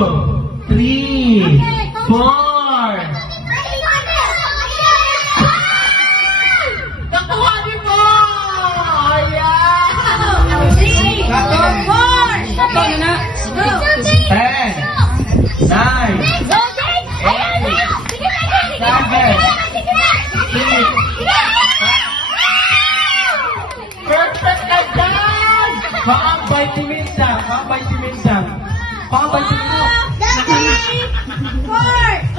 3, 4. Nakuha niyo po! Ayan! 10, 9, 8, 7, 6, 5, 4, 3, 2, 1. Perfect na dyan! Baka vitamin lang.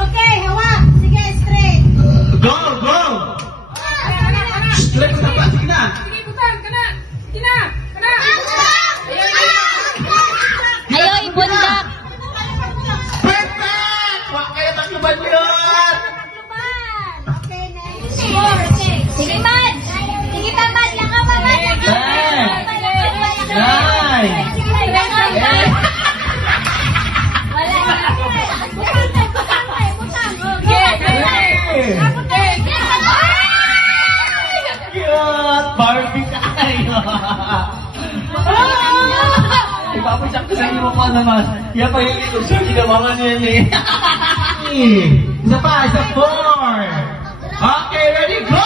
Okay, hawak. Sige, straight. Go! Straight na ba? Sige na! Ayaw, ibundak. Perfect! Kaya takluban yun! Okay, next. Sige, Mad. Sige pa, Mad. Laka pa, Mad. 9, 8, cute! Barbie kayo! Ipapasyak ko sa inyo pa naman. Yan pa yung ilusyon, ginawa niya niya Isa pa, 4. Okay, ready, go!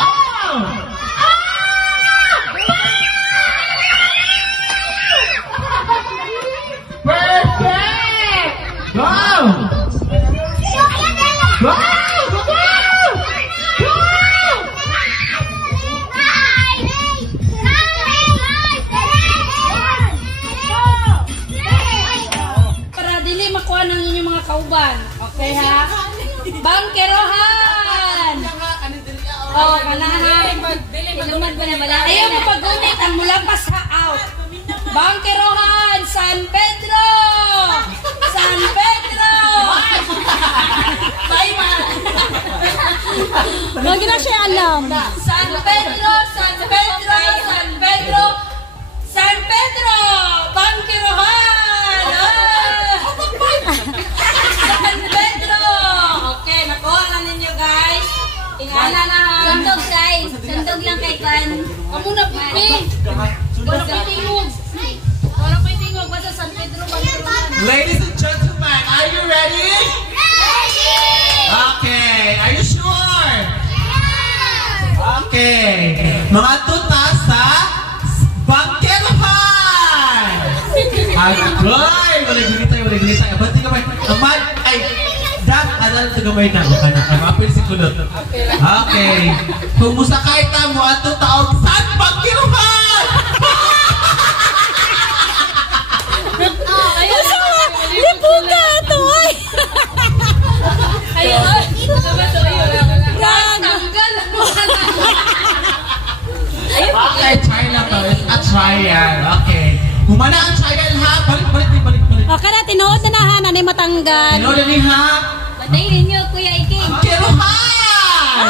Perfect! Go! Go! Para dili makuha ng inyong mga kauban. Okay ha? Bangkerohan! Oh, kanahan. Ilumad ba na bala? Ayaw mo pag-unit ang mula pa sa out. Bangkerohan! San Pedro! San Pedro! Lagi na siya alam. San Pedro! San Pedro! San Pedro! San Pedro! Bangkerohan! San Pedro! Okay, nakuha na ninyo guys. Ingana na ha. Sandog, guys. Sandog lang kay Kwan. Amo na pipi. Wala ko'y tingog. Wala ko'y tingog. Basta San Pedro, Bangkerohan. Ladies and gentlemen, are you ready? Okay, are you sure? Okay. Mga tuta sa Bangkerohan! Agoy! Wala ginitay. Abati ka ba? Amad! Ay! Dak! Adal ito gamay na. Baka na. Kapapil si kulot. Okay. Kung musakay ta mo ato taong sa Bangkerohan! Lipuga ito, ay. Ayun. Tanggal. Okay, try lang to. It's a trial. Okay. Humana ang trial ha. Balik. O, kana, tinuod na nahan, ani matanggal. Ano na ni ha? Patayin ninyo, Kuya Iking. Bangkerohan!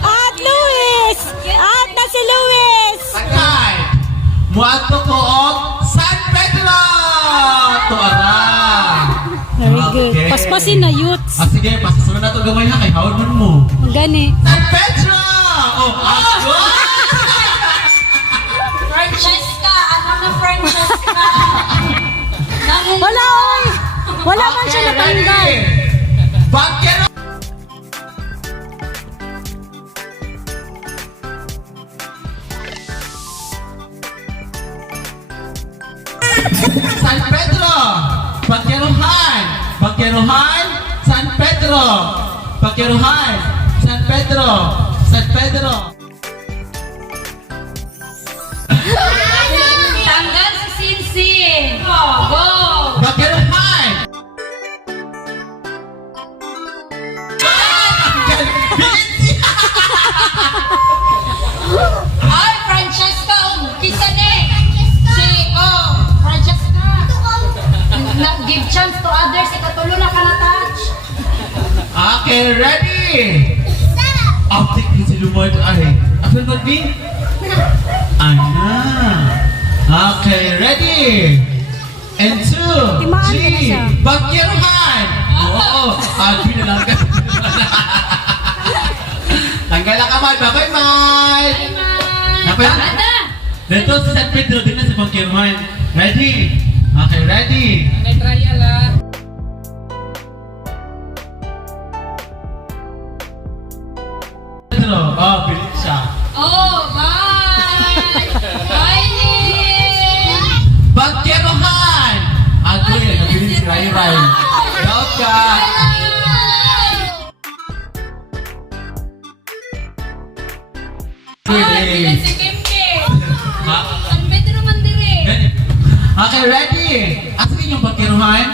At Luis! At na si Luis! Okay. Muadto ko og San Pedro! Tuara! Very good. Okay. Paspasin na, youths. Sige, pasasunod na ito gamay ha. Kay hawad man mo. Gani. San Pedro! Oh, ako! Francesca. Ano na Francesca? Wala, oy! Wala man siya natanggal. Bangkero! San Pedro! Bangkerohan! San Pedro! San Pedro! Tanggal si Sinsin. Go. Bangkerohan! Ay, Francesca. Kita ni. Francesca. Give chance to others. Ikatulo na ka na touch. Okay, ready? Optic ko si Lumod ay. After what be? Ana. Okay, ready? And 2, Timaan ka na siya. 3, Bangkerohan! Oo, abi na lang kasi. Tanggal na kamay, bye-bye! Bye. Napaya- Tama na. Dito si San Pedro, din na sa Bangkerohan. Ready? Okay, ready? Nag-trial ah. Pedro, oh, pilit siya. Oh, bye! Bye, Nick! Pagkiruhan! Agree, nabilis si Rai Rai. Go ka! Bilang si Kim Kim. Ha? Ang bedroom man dire. Ganyan. Okay, ready? Asa inyong pagkiruhan?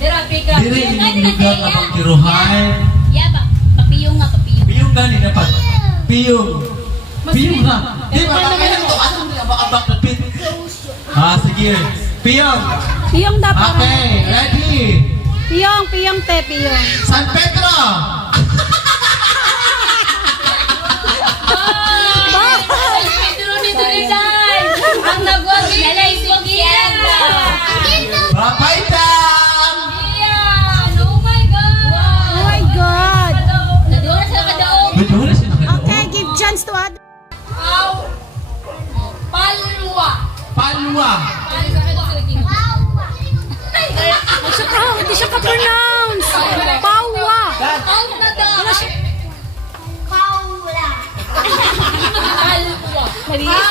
Dira, pick up. Dili inyong lugar na pagkiruhan. Ya ba? Papiyong nga, papiyong. Piyong gani dapat. Piyong. Piyong na. Di ba? Kaya ito, anong abak na pit? Ah, sige. Piyong. Piyong dapat. Okay, ready? Piyong te, piyong. San Pedro! Ang bedroom ni Durisan. Ang nagwagi na si Gian. Babay dam! Gian! Oh my God! Oh my God. Nadura sila kadaog. Medyo na siya nakadaog. Okay, give chance to other. Aw! Palwa! Palwa! Hindi siya ka-pronounce. Pawa. Out na daw! Paula. Palwa! Maria!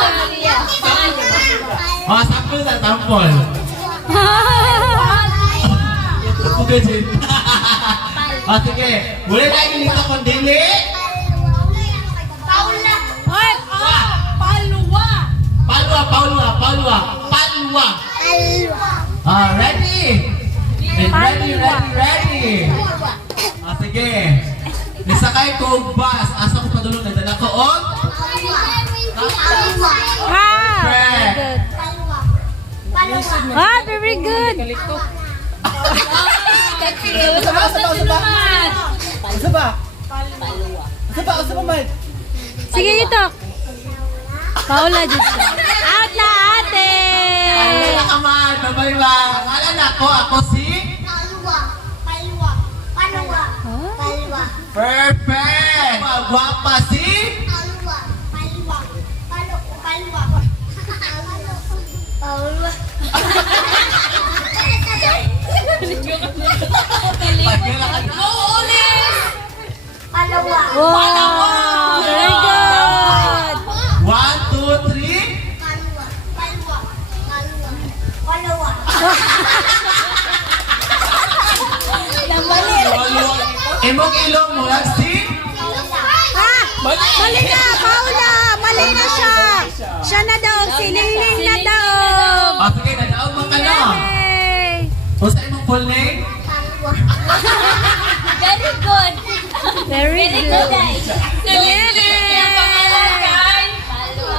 Oh, sample na, sample. Okay, Jin. Oh, sige. Muli na ilito kong dili. Paula. Hoy, Palwa! Palwa, palwa, palwa, palwa. Ah, ready? Ready. Ah, sige. Nisakay ko og bus. Asa ko padulong nagdala ko og? ha. Friend. Ah, very good. Sige, ito. Paula, dito. Out na, ate. Wala ka man. Babay ba? Alam na ako si? Perfect. Gwapa si? Wow, very good. 1, 2, 3. Imong ilong mo lang si? Ha? Mali na, Paula. Mali na siya. Siya na daw. Si Lingling na daw. O sige, nadaog mo ka na. Yay. Kung sa imong full name? Very good. Very good. guys. Ang pangalan kay Paula.